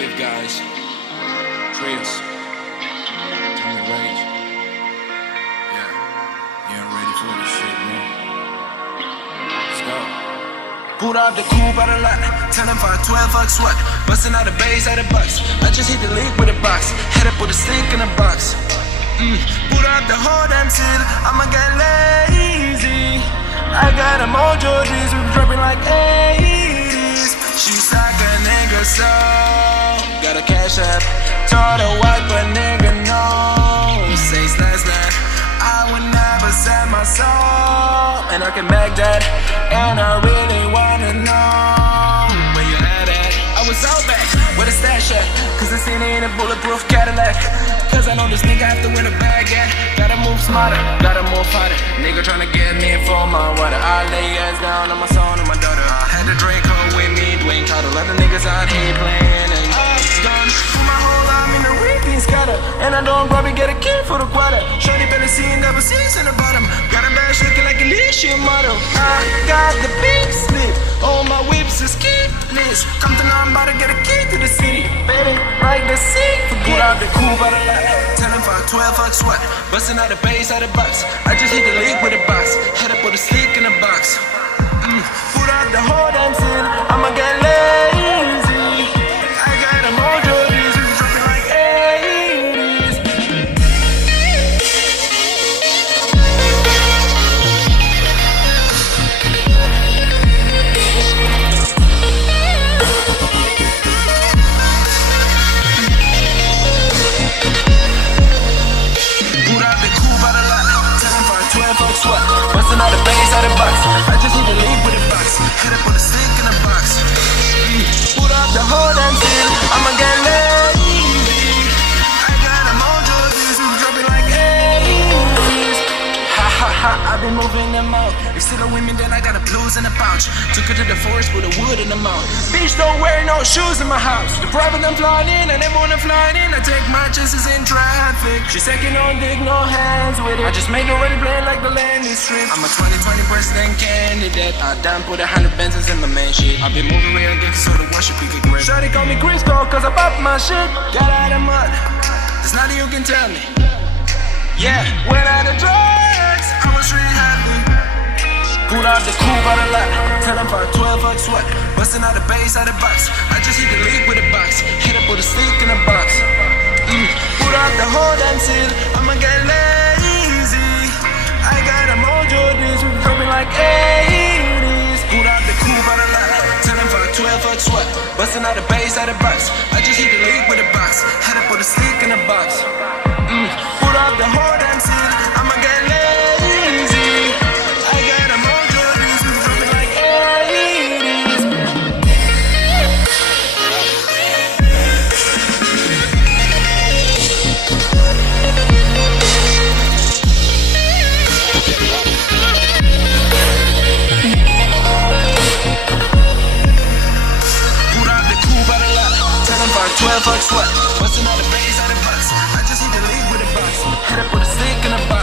25th, guys. Trios. Time to rage. Yeah. You ain't ready for this shit, man. Let's go. Pulled out the coupe out the lot, tellin' 512, fuck sweat. Bustin' out the bass out the box. I just hit the league with a box. Head up with a stick in a box. Pulled out the whole damn till I'ma get lazy. I got a mojo, these we dropping like 80s. She's like a nigga, so got a cash app. Told her white, but nigga no. Say slash slash. I would never sell my soul, and I can back that. And I really wanna know where you at. I was out back, where the stash at? Cause I seen it in a bulletproof Cadillac. Cause I know this nigga have to win a bag, yeah. Gotta move smarter, gotta move harder. Nigga tryna get me for my water. I lay ass down on my son and my daughter. I had to drink her with me, Dwayne Carter. Let the niggas out here playing and I'm done. Put my whole arm in the repeat scatter. And I don't probably get a kid for the quarter. Shorty better see double C's in the bottom. Got a bash looking like a leash model. I got the big slip. All my whips is keyless. Come to know I'm about to get a key to the city. Baby, like the sea. Pull out the coupe out the lot. Tellin' 512, fuck sweat. Bustin' out the bass out the box. I just hit the league with a box. Head up with a stick in a box. Pull out the whole damn scene. I'ma get lazy. I got a mojo, these we dropping like 80s. Pulled out the coupe out the lot. Tellin' 512, fuck sweat. Bustin' out the bass out the box. I just hit the league with a box. Hit up with a stick in a box. Pulled out the whole damn thing. I'ma get lazy. I got a mojo, these we dropping like 80s. Ha ha ha, I've been moving them out. If still with me, then I got a blues in the pouch. Took her to the forest with a wood in the mouth. Bitch, don't wear no shoes in my house. The private I'm flying in, and everyone I'm flying in. I take my chances in traffic. She's taking on dick, no hands with it. I just make her ready play like the landing strip. I'm a 2020 president candidate. I done put 100 Benzes in my main shit. I've been moving real good, so the worship be get great. Shawty call me Crisco, cause I pop my shit. Got out of mud, there's nothing you can tell me. Yeah, went out of drugs, I was really happy. Pulled out the coupe out the lot, tellin' 512, fuck sweat. Bustin' out the bass out the box. I just hit the league with a box. Hit up with a stick in a box. Pulled out the whole damn seal. I'ma get lazy. I got a mojo, these we dropping like 80s. Pulled out the coupe out the lot, tellin' 512, fuck sweat. Bustin' out the bass out the box. I just hit the league with a box. Hit up with a stick in a box. Pulled out the whole damn seal. I'ma get lazy. I got a mojo, these we dropping like 80s. Pulled out the coupe out the lot, tellin' 512, fuck sweat. Bustin' out the bass out the box. I just hit the league with a box. Hit up with a stick in a box.